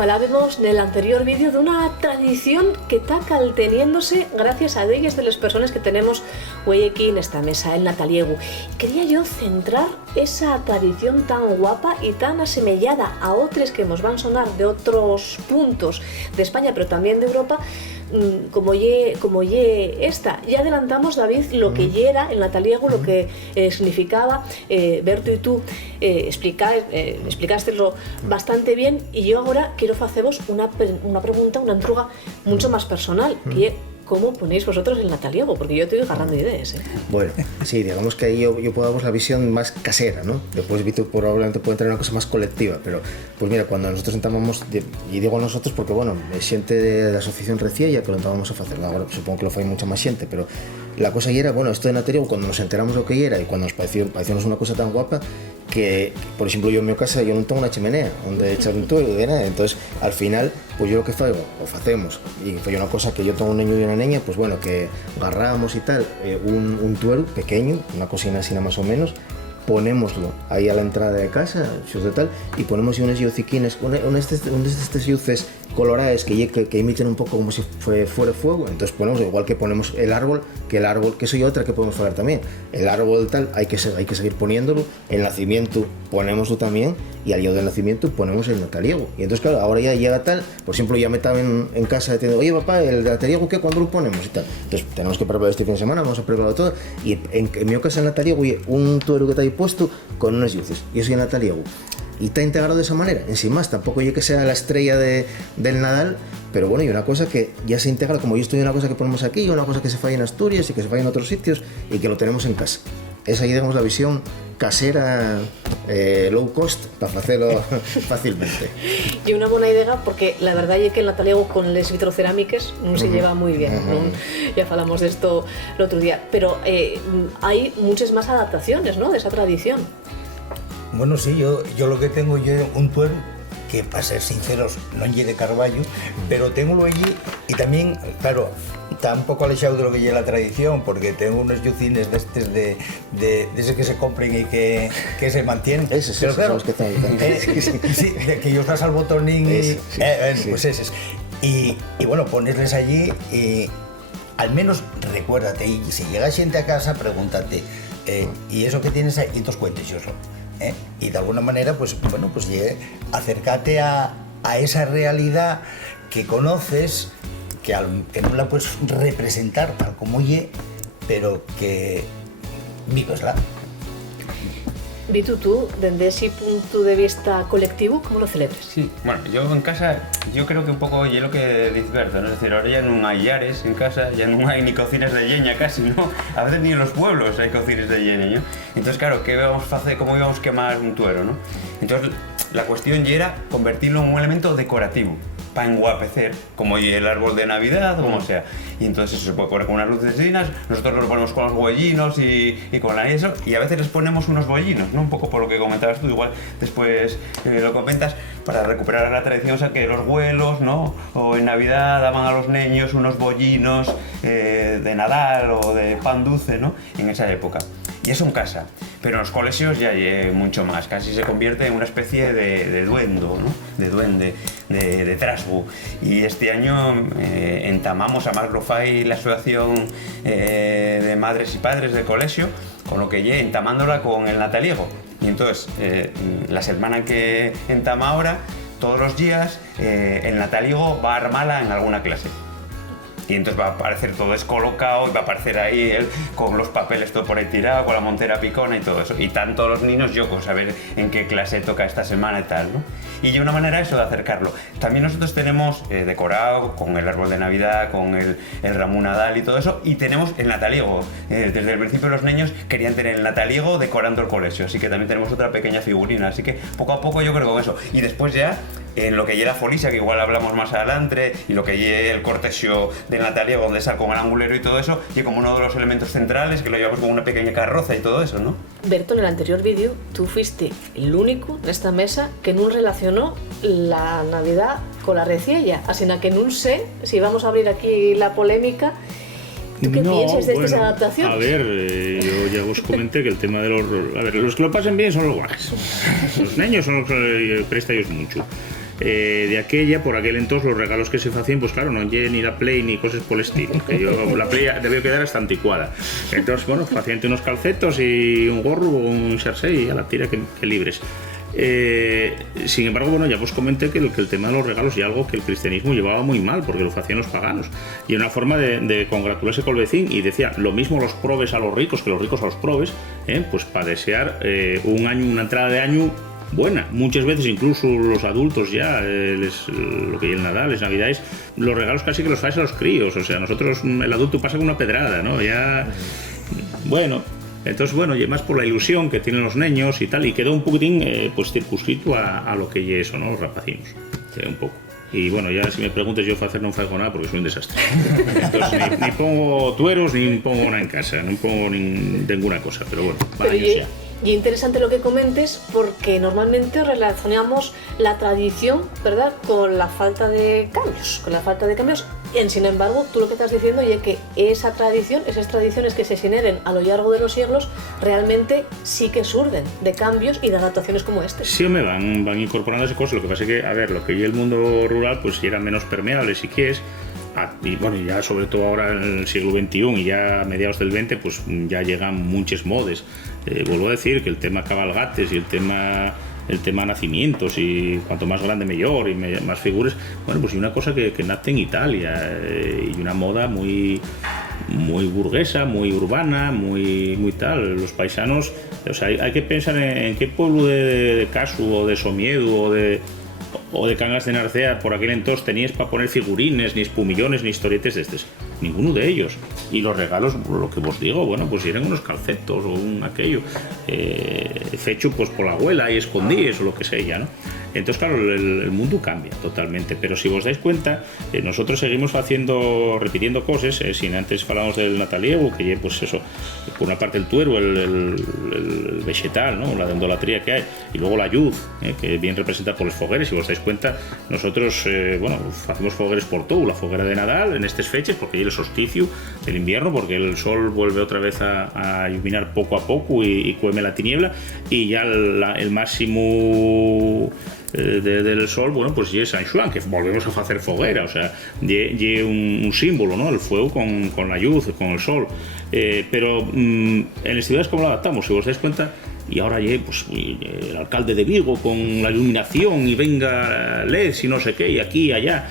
falábamos en el anterior vídeo de una tradición que está calteniéndose gracias a ellas de las personas que tenemos hoy aquí en esta mesa, el nataliego. Quería yo centrar esa tradición tan guapa y tan asemellada a otras que nos van a sonar de otros puntos de España, pero también de Europa, como ye esta. Ya adelantamos, David, lo que ye era el nataliego, lo que significaba. Berto y tú explicasteislo bastante bien, y yo ahora quiero haceros una pregunta, una entruga mucho más personal, que es ¿cómo ponéis vosotros el nataliego? Porque yo estoy agarrando ideas, ¿eh? Bueno, sí, digamos que ahí yo puedo daros la visión más casera, ¿no? Después Víctor probablemente puede entrar en una cosa más colectiva, pero pues mira, cuando nosotros entamamos, y digo nosotros porque bueno, xente de la asociación Reciella que lo entamamos a facer, agora supongo que lo fai mucha máis xente, pero la cosa era, bueno, esto de nataliego, cuando nos enteramos lo que era y cuando nos pareció una cosa tan guapa que, por ejemplo, yo en mi casa yo non tengo una chimenea donde echar un tuero de nada, entonces al final pues yo lo que faigo, o facemos, y foi unha cosa que yo tengo un niño y una niña, pues bueno, que agarramos y tal, un tuero pequeño, una cocina así más o menos, ponémoslo ahí a la entrada de casa, de tal, y ponemos unos yuciquines, unos de estos yuces colorados que imiten un poco como si fuera fuego. Entonces ponemos, igual que ponemos el árbol, que eso y otra que podemos hablar también, el árbol tal, hay que seguir poniéndolo, el nacimiento ponemoslo también, y al día del nacimiento ponemos el nataliego. Y entonces claro, ahora ya llega tal, por ejemplo, ya me estaba en casa diciendo, oye papá, el nataliego, ¿qué? ¿Cuándo lo ponemos? Y tal. Entonces tenemos que preparar este fin de semana, vamos a prepararlo todo, y en mi casa el nataliego, oye, un tuero que está ahí puesto con unas luces, y eso es el nataliego. Y está integrado de esa manera, en sí más, tampoco yo que sea la estrella del Nadal, pero bueno, y una cosa que ya se integra, como yo estoy en una cosa que ponemos aquí, una cosa que se falla en Asturias y que se falla en otros sitios y que lo tenemos en casa. Esa ahí digamos la visión casera, low cost, para hacerlo fácilmente. Y una buena idea, porque la verdad es que el nataliego con las vitrocerámicas no se lleva muy bien, ¿no? Ya hablamos de esto el otro día, pero hay muchas más adaptaciones, ¿no?, de esa tradición. Bueno, sí, yo lo que tengo yo un tuero que, para ser sinceros, no lle de carballo, pero tengo allí, y también, claro, está un poco alejado de lo que lleva la tradición, porque tengo unos yucines de esos que se compren y que se mantienen. Esos, pero claro, los que están sí, de que yo estás al botonín y, pues esos. Y bueno, ponerles allí y al menos recuérdate, y si llega gente a casa, pregúntate, ¿y eso que tienes ahí? Y entonces cuénteselo. Y de alguna manera, pues bueno, pues acércate a esa realidad que conoces, que no la puedes representar tal como pero que vívesla. Vitu, tú, desde ese punto de vista colectivo, ¿cómo lo celebras? Sí, bueno, yo en casa, yo creo que un poco es lo que dice Berto, ¿no? Es decir, ahora ya no hay llares en casa, ya no hay ni cocinas de lleña casi, ¿no? A veces ni en los pueblos hay cocinas de lleña, ¿no? Entonces, claro, ¿qué vamos a hacer? ¿Cómo íbamos a quemar un tuero, no? Entonces, la cuestión ya era convertirlo en un elemento decorativo, para enguapecer, como el árbol de Navidad o como sea. Y entonces eso se puede poner con unas luces divinas, nosotros lo ponemos con los bollinos y con eso, y a veces les ponemos unos bollinos, ¿no? Un poco por lo que comentabas tú, igual después lo comentas, para recuperar la tradición, o sea, que los abuelos, ¿no? O en Navidad daban a los niños unos bollinos de Nadal o de pan dulce, ¿no? En esa época. Y eso en casa, pero en los colegios ya hay mucho más, casi se convierte en una especie de duendo, ¿no? De duende, de trasgo. Y este año entamamos, además lo fai la asociación de madres y padres del colegio, con lo que entamándola con el nataliego. Y entonces, la semana que entama ahora, todos los días, el nataliego va a armarla en alguna clase. Y entonces va a aparecer todo descolocado y va a aparecer ahí él con los papeles todo por ahí tirado, con la montera picona y todo eso. Y están todos los niños yocos a ver en qué clase toca esta semana y tal, ¿no? Y hay una manera eso de acercarlo. También nosotros tenemos decorado con el árbol de Navidad, con el Ramón Nadal y todo eso, y tenemos el nataliego. Desde el principio los niños querían tener el nataliego decorando el colegio, así que también tenemos otra pequeña figurina, así que poco a poco yo creo que con eso. Y después ya en lo que lleva la folisa, que igual hablamos más adelante, y lo que lleva el cortesio del nataliego, donde está con el angulero y todo eso, y como uno de los elementos centrales, que lo llevamos con una pequeña carroza y todo eso, ¿no? Berto, en el anterior vídeo, tú fuiste el único de esta mesa que no relacionó la Navidad con la reciella, así que no sé si vamos a abrir aquí la polémica. ¿Tú qué piensas de estas adaptaciones? A ver, yo ya os comenté que el tema de los... A ver, los que lo pasen bien son los guajes. Los niños son los que presta ellos mucho. de aquella, por aquel entonces los regalos que se facían, pues claro, no lle ni la Play ni cosas por el estilo, que yo la Play debió quedar hasta anticuada. Entonces, bueno, facían unos calcetos y un gorro o un jersey y a la tira que libres. Sin embargo, bueno, ya os comenté que el tema de los regalos y algo que el cristianismo llevaba muy mal porque lo hacían los paganos y una forma de congratularse con el vecino, y decía lo mismo los probes a los ricos que los ricos a los probes, pues para desear un año, una entrada de año buena. Muchas veces incluso los adultos ya, lo que es el Nadal, las Navidades, los regalos casi que los traes a los críos, o sea, nosotros el adulto pasa con una pedrada, ¿no? Ya, bueno, entonces bueno, y más por la ilusión que tienen los niños y tal, y quedó un poquitín pues circunscrito a lo que es eso, ¿no? Los rapacinos, un poco. Y bueno, ya si me preguntes, yo hacer no hago nada porque soy un desastre. Entonces ni pongo tueros ni pongo nada en casa, no pongo ninguna cosa, pero bueno, para ellos ya. Y interesante lo que comentes, porque normalmente relacionamos la tradición, ¿verdad?, con la falta de cambios. Sin embargo, tú lo que estás diciendo es que esas tradiciones que se generen a lo largo de los siglos, realmente sí que surden de cambios y de adaptaciones como este. Sí, me van incorporando esas cosas. Lo que pasa es que, a ver, lo que es el mundo rural, pues era menos permeable, si quieres. Y bueno, ya sobre todo ahora en el siglo XXI y ya a mediados del XX, pues ya llegan muchas modes. Vuelvo a decir que el tema cabalgates y el tema nacimientos, y cuanto más grande mejor y más figuras, bueno, pues hay una cosa que nace en Italia, y una moda muy burguesa, muy urbana, muy tal. Los paisanos, o sea, hay que pensar en qué pueblo de Casu o de Somiedo o de Cangas de Narcea por aquel entonces tenías para poner figurines, ni espumillones, ni historietes de estos. Ninguno de ellos. Y los regalos, lo que os digo, bueno, pues eran unos calcetos o aquello hecho pues por la abuela y escondíes o lo que sea ya, ¿no? Entonces, claro, el mundo cambia totalmente, pero si os dais cuenta, nosotros seguimos repitiendo cosas, si antes hablamos del nataliego, que pues eso, por una parte el tuero, el vegetal, ¿no?, la endolatría que hay, y luego la lluz, que bien representa por los fogueres. Si os dais cuenta, nosotros, bueno, hacemos fogueres por todo, la foguera de Nadal en estas fechas, porque hay el solsticio del invierno, porque el sol vuelve otra vez a iluminar poco a poco y cueme la tiniebla, y ya el máximo del sol, bueno, pues ya es San Juan, que volvemos a hacer foguera, o sea, ya un símbolo, ¿no?, el fuego con la luz, con el sol, pero en las ciudades, ¿cómo lo adaptamos? Si os dais cuenta, y ahora ya pues el alcalde de Vigo con la iluminación y venga LEDs y no sé qué, y aquí y allá,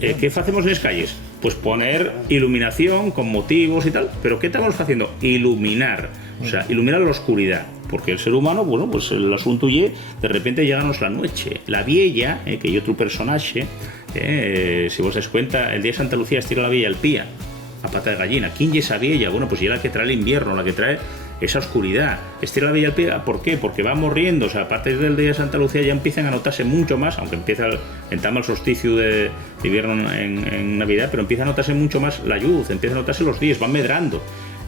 ¿qué hacemos en las calles? Pues poner iluminación con motivos y tal, pero ¿qué estamos haciendo? Iluminar, o sea, iluminar la oscuridad. Porque el ser humano, bueno, pues el asunto de repente lleganos la noche. La vieja, que hay otro personaje, si vos dais cuenta, el día de Santa Lucía estira la vieja al pía, a pata de gallina. ¿Quién es esa vieja? Bueno, pues es la que trae el invierno, la que trae esa oscuridad. Estira la vieja al pía, ¿por qué? Porque va morriendo, o sea, a partir del día de Santa Lucía ya empiezan a notarse mucho más, aunque empieza el solsticio de invierno en Navidad, pero empieza a notarse mucho más la luz, empieza a notarse los días, van medrando.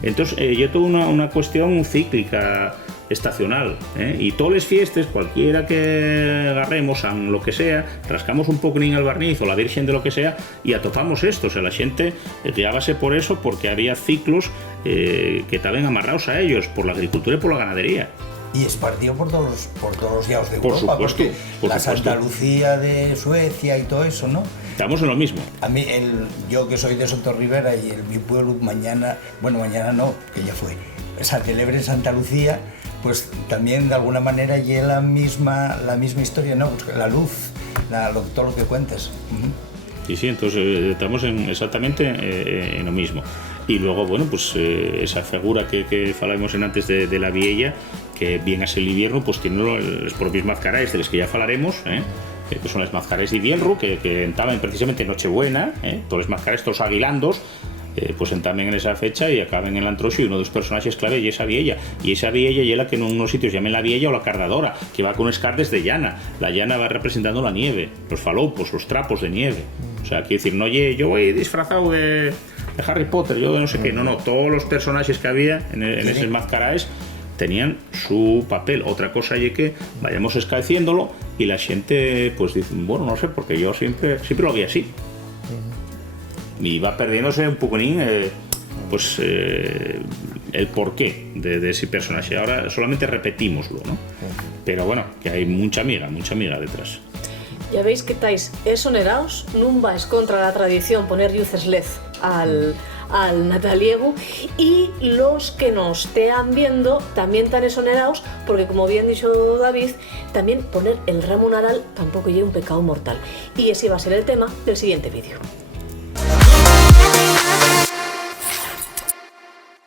Entonces, yo toda una cuestión cíclica, estacional, y todas las fiestas, cualquiera que agarremos, lo que sea, rascamos un poco al barniz o la virgen de lo que sea y atopamos esto. O sea, la gente guiábase por eso, porque había ciclos que estaban amarrados a ellos por la agricultura y por la ganadería. Y esparcido por todos los lados de por Europa, supuesto, porque por la supuesto. Santa Lucía de Suecia y todo eso, ¿no? Estamos en lo mismo. A mí, yo que soy de Sotorribera y mi pueblo mañana no, que ya fue, se celebra en Santa Lucía, pues también de alguna manera llega la misma historia, ¿no? Pues la luz, todo lo que cuentas. Sí, entonces estamos exactamente en lo mismo. Y luego, bueno, pues esa figura que falábamos antes de la vieja, que bien hace el invierno, pues tiene los propios mascarais de los que ya falaremos, que son las mascarais de invierno, que entaban precisamente Nochebuena, todos los mascarais, todos aguilandos, pues también en esa fecha y acaben en el antroxo, y uno de los personajes clave y esa vieja es la que en unos sitios llamen la vieja o la cardadora, que va con escardes de llana. La llana va representando la nieve, los falopos, los trapos de nieve. O sea, quiero decir, no, yo voy disfrazado de Harry Potter, yo de no sé qué, no, todos los personajes que había en esos mascarais tenían su papel. Otra cosa es que vayamos escaeciéndolo y la gente pues dice, bueno, no sé, porque yo siempre lo vi así. Y va perdiéndose un poquitín pues el porqué de ese personaje. Ahora solamente repetímoslo, ¿no? Pero bueno, que hay mucha miga detrás. Ya veis que estáis exonerados, non vais contra la tradición poner luces LED al nataliegu, y los que nos estean viendo también están exonerados, porque como bien dicho David, también poner el ramo naral tampoco lleva un pecado mortal. Y ese va a ser el tema del siguiente vídeo.